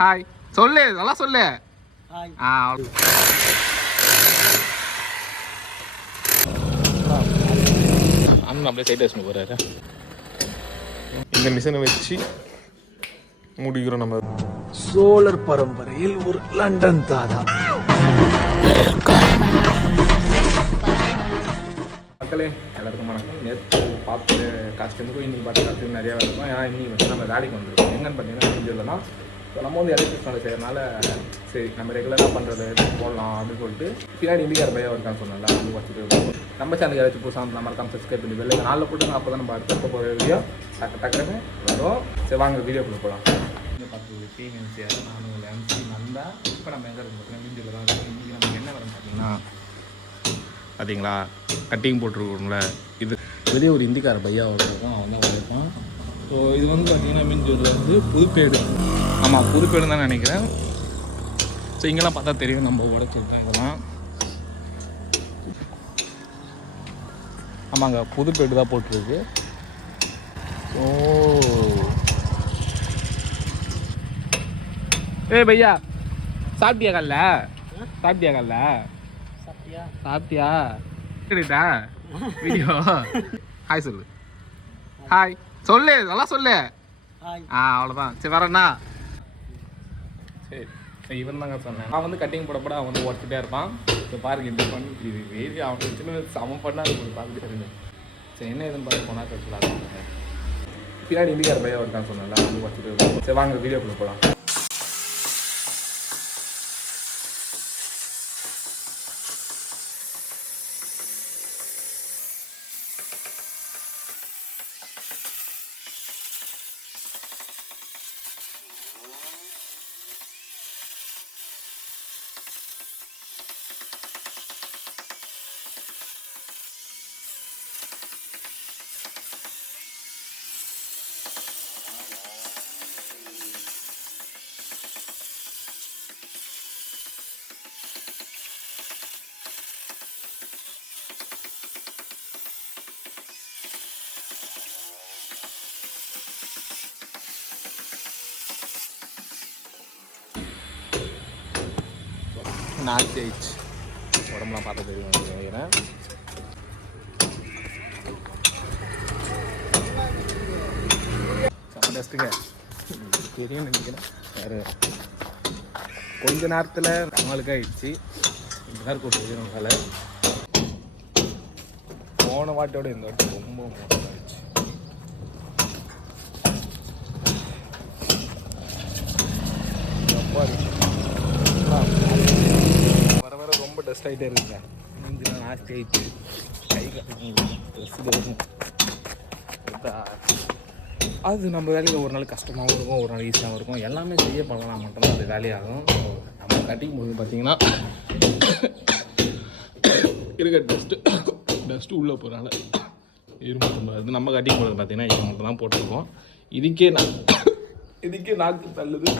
Hi சொல்லு, நல்லா சொல்லு. ஹாய். அண்ணன் அப்படியே சைட் வச்சுன்னு போகிறாரு. இந்த மிஷினை வச்சு முடிக்கிறோம் நம்ம. சோழர் பரம்பரையில் ஒரு லண்டன் தாதா. மக்களே எல்லாருக்கும் வணக்கம். நேற்று பார்த்து காஸ்டியூமுக்கும் இன்றைக்கி பார்த்து காஸ்டியூம் நிறையா இருக்கும். ஏன்னா இன்றைக்கி வந்து நம்ம வேலைக்கு வந்துருக்கோம். எங்கன்னு பார்த்தீங்கன்னா இந்தியாவில் தான். ஸோ நம்ம வந்து எலக்ட்ரிஷனில் செய்யறதுனால சரி நம்ம ரெகுலராக பண்ணுறது போடலாம் அப்படின்னு சொல்லிட்டு பின்னாடி இந்திக்கார பையன் இருக்கான்னு சொன்னால வந்து வச்சுட்டு நம்ம சேனல் ஏதாச்சும் புதுசாக நம்ம மறக்காம சப்ஸ்கிரைப் பண்ணி வெளில நாளில் போட்டு அப்போ தான் நம்ம அடுத்த போகிற வீடியோ டக்குன்னு வரும். சரி வாங்க வீடியோக்குள்ளே போகலாம். இங்கே பார்த்து டிஎன்சியாக நானும் எம்சி நந்தா. இப்போ நம்ம எங்கே இருக்கோம் பார்த்தீங்கன்னா இந்தியாவில் தான் இருக்கும். இன்றைக்கி நமக்கு என்ன வேணும்னு பார்த்தீங்கன்னா பார்த்தீங்களா கட்டிங் போட்டிருக்கோம்ல, இது பெரிய ஒரு இந்திக்கார பையா தான் அவன் தான் வரைப்பான். ஸோ இது வந்து பார்த்தீங்கன்னா மீன்ஜூரில் வந்து புதுப்பேடு. ஆமாம் புதுப்பேடு தான் நினைக்கிறேன். ஸோ இங்கெல்லாம் பார்த்தா தெரியும் நம்ம உடச்சிருக்கோம் இதெல்லாம். ஆமாங்க புதுப்பேடு தான் போட்டிருக்கு. ஓ ஏ பையா சாப்பிட்டியா கல்ல? சாப்பிட்டியா கல்ல? சாப்பிட்டியா கேட்டா வீடியோ ஹாய் சொல்லு. ஹாய் சொல்லு, நல்லா சொல்லு. அவ்வளோதான். சரி வரேண்ணா. சரி இவன் தாங்க சொன்னேன். நான் வந்து கட்டிங் போடப்பட அவன் வந்து உடச்சிட்டே இருப்பான். இப்போ பாருங்க இந்த பண்ணி இது வேதி அவன் சின்ன அவன் பண்ணால் அது பார்த்துட்டு இருந்தேன். சரி என்ன எதுன்னு பார்த்து போனால் சொல்லலாம். பின்னாடி இந்திக்கார பையன் இருக்கான்னு சொன்னால வந்து உடச்சிட்டு. சரி வாங்க வீடியோக்குள்ளே போகலாம். நாச்சு ஆயிடுச்சு. உடம்புலாம் பார்த்து தெரியும் நினைக்கிறேன். செம்ம டஸ்ட்டுங்க தெரியும் நினைக்கிறேன். வேறு கொஞ்ச நேரத்தில் நம்மளுக்கு ஆயிடுச்சு. இப்படிதான் கூப்பிட்டு நம்மளால போன வாட்டோட இந்த வாட்டி ரொம்ப மோசமாகிடுச்சு. அப்பா இருக்கு வர வர ரொம்ப டஸ்ட் ஆகிட்டே இருக்குங்க. மூஞ்சிலாம் நாஸ்தி ஆகிடுச்சு. கை ட்ரெஸ்ஸு அது நம்ம வேலையில் ஒரு நாள் கஷ்டமாகவும் இருக்கும், ஒரு நாள் ஈஸியாகவும் இருக்கும். எல்லாமே செய்ய பண்ணலாம் மட்டும்தான் அது வேலையாகும். நம்ம கட்டிங் போது பார்த்தீங்கன்னா இருக்க டஸ்ட்டு உள்ளே போகிறனால இரும்பு அது நம்ம கட்டிங் போகிறது பார்த்தீங்கன்னா இது மட்டும் தான் போட்டிருக்கோம். இதுக்கே நாக்கு தள்ளுது.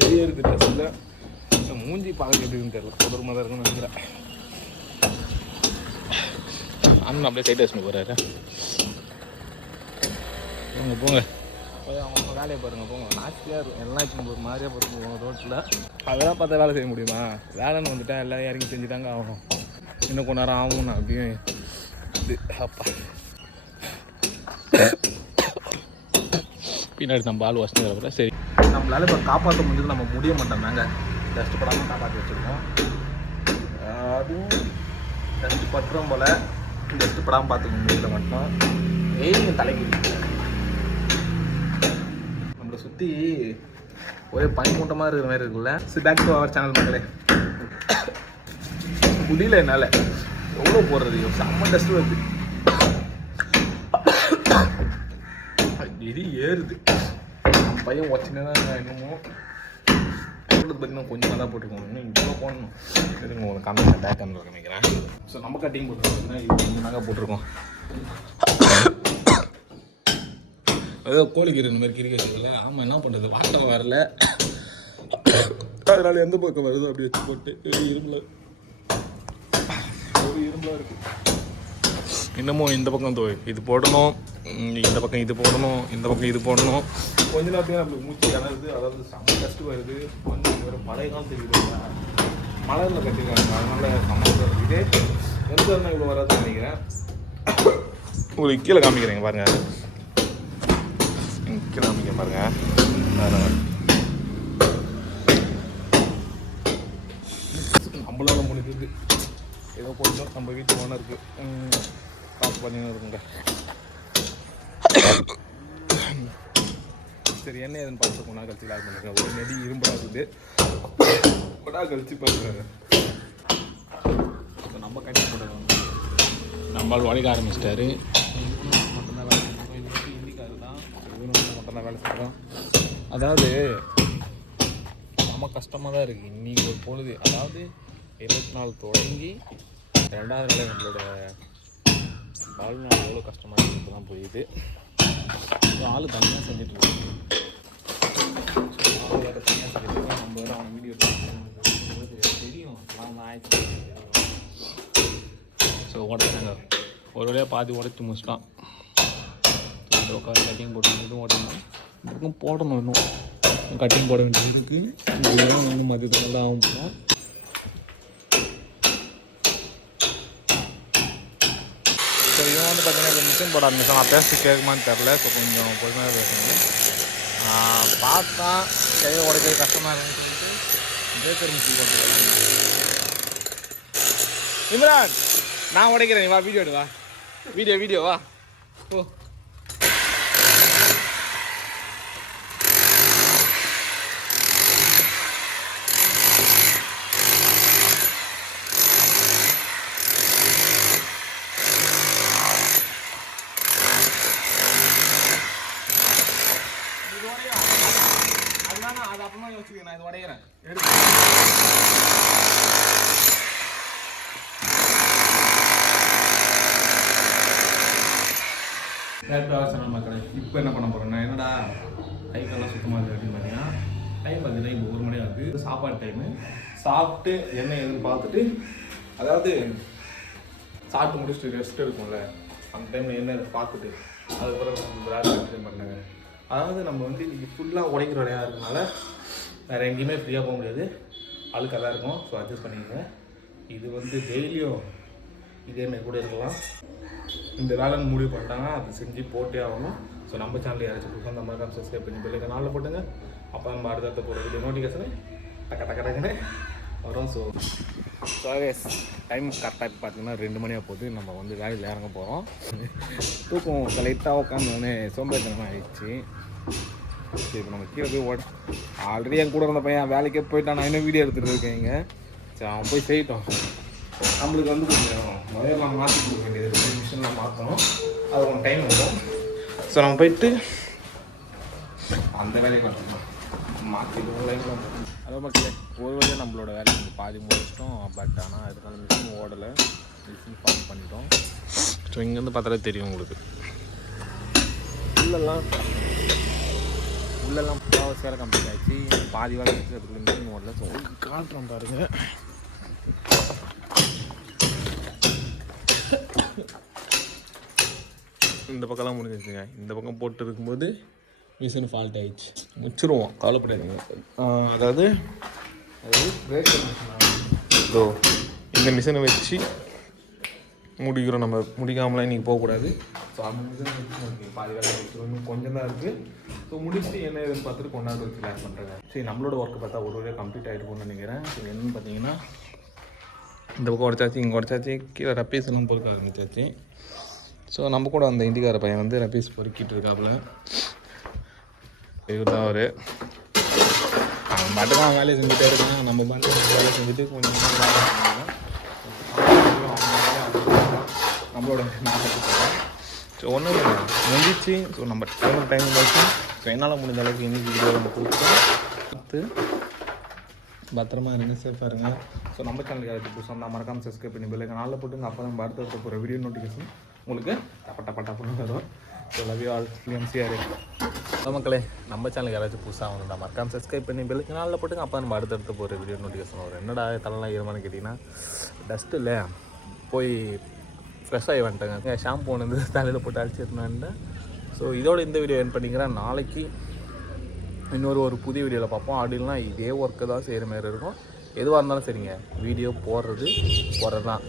நிறைய இருக்குது டஸ்ட்டில். மூஞ்சி பார்க்க எப்படின்னு தெரியல, கொடூரமாக தான் இருக்குன்னு நினைக்கிறேன். அண்ணன் அப்படியே சைட் வச்சுன்னு போகிறாரு. போங்க போங்க அவங்க வேலையை பாருங்கள் போங்க. நாஸ்தியாக இருக்கும் எல்லாம் இப்போ ஒரு மாதிரியாக பார்த்துக்குவோம் ரோட்டில். அதெல்லாம் பார்த்தா வேலை செய்ய முடியுமா? வேலைன்னு வந்துட்டா எல்லாம் இறங்கி செஞ்சுட்டாங்க ஆகும். இன்னும் கொஞ்ச நேரம் ஆகும். நான் அப்படியே இது அப்பா பின்னாடி நம்ம ஆள் வசதி. சரி நம்மளால இப்போ காப்பாற்ற முடிஞ்சது நம்ம முடிய மாட்டோம்னாங்க. டஸ்ட்டு படாமல் காப்பாற்றி வச்சுருக்கோம். அதுவும் டஸ்ட்டு பட்டுறோம் போல். டஸ்ட்டு படாமல் பார்த்துக்க முடியல மட்டும். வெயிலுங்க தலைக்கு நம்மளை சுற்றி ஒரே பனிமூட்டமாக இருக்கிற மாதிரி இருக்குல்ல. பேக் டு அவர் சேனல் மக்களே. முடியல என்னால் எவ்வளோ போடுறது. செம்ம டஸ்ட்டு வருது. எரி ஏறுது. நம்ம பையன் வச்சுனே தான் என்னமோ பார்த்தீங்கன்னா கொஞ்சமாக தான் போட்டுருக்கோம். இன்னும் இவ்வளோ போடணும். சரிங்க உங்களுக்கு காமிக்கிறேன். பேக் கேமரா காமிக்கிறேன். ஸோ நம்ம கட்டிங் போட்டுருக்கோம்னா இது நாங்கள் போட்டிருக்கோம். ஏதோ கோழிக்கீரை இந்த மாதிரி கீரை வச்சுக்கல. ஆமாம் என்ன பண்ணுறது, வாட்டம் வரல. அதனால் எந்த பக்கம் வருதோ அப்படி வச்சு போட்டு இரும்புல இருக்குது. இன்னமும் இந்த பக்கம் இது போடணும், இந்த பக்கம் இது போடணும், இந்த பக்கம் இது போடணும். கொஞ்ச நேரத்துக்கு நம்மளுக்கு மூச்சு கிளறுது, அதாவது செம்ம கஷ்டம் வருது. கொஞ்சம் வேறு பழைய காலத்து வீடு மலரில் கட்டிருக்காங்க, அதனால் சம்மந்தம் இதே எந்த இடத்துல இவ்வளோ வராதுன்னு நினைக்கிறேன். உங்களுக்கு கீழே காமிக்கிறேங்க பாருங்கள், கீழே காமிக்க பாருங்கள். நம்மளால முடிஞ்சது ஏதோ கொஞ்சம் நம்ம வீட்டு ஓனருக்கு காசு பண்ணின்னு இருக்குங்க. சரி என்ன ஏதுன்னு பார்த்து கொண்டா கழிச்சு லாக் பண்ணுங்க. ஒரு நெடி இரும்பா இருக்குது, கொண்டா கழிச்சு பார்க்குறாங்க. நம்ம கட்டி போடுறது வந்து நம்மளால் உடைக்க ஆரம்பிச்சிட்டாரு. மட்டும்தான் வேலை செய்யணும், இன்னைக்கு தான் மட்டும்தான் வேலை செய்கிறோம். அதாவது நம்ம கஷ்டமாக தான் இருக்குது இன்றைக்கி ஒரு பொழுது. அதாவது 24 தொடங்கி 2வது நாளே நம்மளோட வாழ்நாள் எவ்வளோ கஷ்டமாக இருக்குது தான் போயிடுது. ஆள் தனியாக செஞ்சுட்ருக்கோம், தனியாக செஞ்சுட்டு நம்ம வேறு அவன் வீடியோ தெரியும் ஆயிடுச்சு. ஸோ உடச்சாங்க ஒரு வழியாக பாதி உடச்சி முடிச்சிட்டான். உட்காந்து கட்டிங் போட்டு இதுவும் உடணும், இதுக்கும் போடணும், இன்னும் கட்டிங் போட வேண்டியது இருக்குது. இதெல்லாம் வந்து மதியத்தில் தான் ஆகும் போனால். ஸோ இவன் வந்து பார்த்தீங்கன்னா இப்போ மிஷின் போட ஆரம்பிச்சான். நான் பேச கேட்குமான்னு தெரில. ஸோ கொஞ்சம் பொறுமையாக பேசணும். பார்த்தா கையில் உடைக்கிறது கஷ்டமாக இருக்குன்னு சொல்லிட்டு பிரேக்கர் மிஷின் போட்டு இம்ரான் நான் உடைக்கிறேன், வா வீடியோ எடு, வா வீடியோ வா. ஓ அது அப்புறமா யோசிக்கிறேன், நான் இது உடைக்கிறேன் மக்களே. இப்போ என்ன பண்ண போகிறேன்னா, என்னடா கைக்கெல்லாம் சுத்தமாக இருக்குது அப்படின்னு பார்த்தீங்கன்னா, டைம் பார்த்தீங்கன்னா இப்போ 1 மணி ஆகுது. சாப்பாடு டைமு. சாப்பிட்டு என்ன ஏதுன்னு பார்த்துட்டு, அதாவது சாப்பிட்டு முடிச்சுட்டு ரெஸ்ட் எடுக்கும்ல, அந்த டைமில் என்ன பார்த்துட்டு அதுக்கப்புறம் வேலை பண்ணாங்க. அதாவது நம்ம வந்து இன்றைக்கி ஃபுல்லாக உடைக்கிற வேலையாக இருக்கனால வேறு எங்கேயுமே ஃப்ரீயாக போக முடியாது, அழுக்காக தான் இருக்கும். ஸோ அட்ஜஸ்ட் பண்ணிக்கங்க. இது வந்து டெய்லியும் இதேமாரி கூட இருக்கலாம். இந்த வேலைன்னு முடிவு பண்ணிட்டாங்க, அது செஞ்சு போட்டே ஆகணும். ஸோ நம்ம சேனலில் யாராச்சும் புதுசாக அந்த மாதிரி சப்ஸ்கிரைப் பண்ணி பெல்லுக்கு நாளில் போட்டுங்க. அப்போ நம்ம அடுத்த போகிற வீடியோ நோட்டிஃபிகேஷனு டக்குன்னு வரும். ஸோ டைம் கரெக்டாக பார்த்தீங்கன்னா 2 மணியாக போகுது. நம்ம வந்து வேலையில் இறங்க போகிறோம். தூக்கம் லைட்டாக உட்காந்தோடனே சோம்பேறித்தனமாக ஆயிடுச்சு. சரி இப்போ நம்ம கீழே போய் ஆல்ரெடி என் கூட இருந்த பையன் வேலைக்கே போயிட்டான், நான் இன்னும் வீடியோ எடுத்துகிட்டு இருக்கேன் இங்கே. சரி அவன் போய் செய்யட்டும். நம்மளுக்கு வந்து கொஞ்சம் வயர்லாம் மாற்றி கொடுக்க வேண்டியது, மிஷின்லாம் மாற்றணும், அது கொஞ்சம் டைம் வரும். ஸோ நம்ம போயிட்டு அந்த வேலையை பார்த்துக்கலாம், மாற்றிடுவோம் லைஃப்லாம். அதாவது மக்களே ஒரு வழியாக நம்மளோட வேலையை கொஞ்சம் பாதி முடிச்சிட்டோம். பட் ஆனால் அதுக்கான மிஷின் ஓடலை, மிஷின் ஃபார்ம் பண்ணிட்டோம். ஸோ இங்கேருந்து பார்த்தாலே தெரியும் உங்களுக்கு, உள்ளெல்லாம் சேர கம்ப்ளீட் ஆகிடுச்சு. பாதி வேலை அதுக்குள்ள மிஷின் ஓடலை. ஸோ காட்டுறோம் பாருங்க. இந்த பக்கம்லாம் முடிஞ்சிருச்சுங்க. இந்த பக்கம் போட்டு இருக்கும்போது மிஷின் ஃபால்ட் ஆகிடுச்சு. முடிச்சிருவோம், கவலைப்படாதுங்க. அதாவது பிரேக்கர் மிஷின் ஸோ இந்த மிஷினை வச்சு முடிக்கிறோம். நம்ம முடிக்காமலாம் இன்றைக்கி போகக்கூடாது. ஸோ அந்த மிஷினை வச்சு பாதி வேலை வச்சுருவோம், இன்னும் கொஞ்சம் தான் இருக்குது. ஸோ முடிச்சுட்டு என்ன ஏதுன்னு பார்த்துட்டு கொண்டாந்து வச்சு லேக் பண்ணுறேங்க. சரி நம்மளோட ஒர்க்கு பார்த்தா ஒரு வழியாக கம்ப்ளீட் ஆகிருக்கும்னு நினைக்கிறேன். ஸோ என்னென்னு பார்த்தீங்கன்னா, இந்த பக்கம் உடச்சாச்சு, இங்கே உடச்சாச்சு, கீழே ரப்பீஸ் எல்லாம் பொறுக்க ஆரம்பிச்சாச்சு. ஸோ நம்ம கூட அந்த இண்டிகார பையன் வந்து ரப்பீஸ் பொறுக்கிட்டு இருக்காப்புல. இதுதான் அவர் அவன் பாட்டுக்கான வேலையை செஞ்சுட்டே இருக்கான். நம்ம பாட்டு வேலை செஞ்சுட்டு கொஞ்சம் நம்மளோட ஸோ ஒன்றும் இல்லை முடிச்சு. ஸோ நம்ம டைம் வச்சு ஸோ என்னால் முடிஞ்ச அளவுக்கு இன்றைக்கி வீடியோ நம்ம கொடுத்து பத்திரமா இருங்க, சேஃபாக இருங்க. ஸோ நம்ம சேனலுக்கு யாராச்சும் புதுசாக தான் மறக்காமல் சப்ஸ்கிரைப் பண்ணி பெல்லுக்கு நாளில் போட்டுங்க. அப்போ தான் அடுத்த போகிற வீடியோ நோட்டிஃபிகேஷன் உங்களுக்கு டப்பட்டப்பட்டப்பன்னு வரும். So love you all. MCR மக்களே, நம்ம சேனலுக்கு யாராச்சும் புதுசாக வந்து தான் மறக்காமல் சப்ஸ்கிரைப் பண்ணி பெல்லுக்கு நாளில் போட்டுங்க. அப்போ நம்ம அடுத்தடுத்து போகிற வீடியோ நோட்டிஃபிகேஷன் வரும். என்னடா தலைலாம் ஈரமானு கேட்டிங்கன்னா, டஸ்ட்டு இல்லை, போய் ஃப்ரெஷ் ஆகி வந்துட்டேங்க. ஷாம்பு வந்து தலையில் போட்டு அடிச்சிருந்தான்ட்டு. ஸோ இதோட இந்த வீடியோ என் பண்ணிக்கிறேன். நாளைக்கு ஒரு புதிய வீடியோவில் பார்ப்போம். அப்படி இல்லைனா இதே ஒர்க்கு தான் செய்கிற மாதிரி இருக்கும். எதுவாக இருந்தாலும் சரிங்க, வீடியோ போடுறது தான்.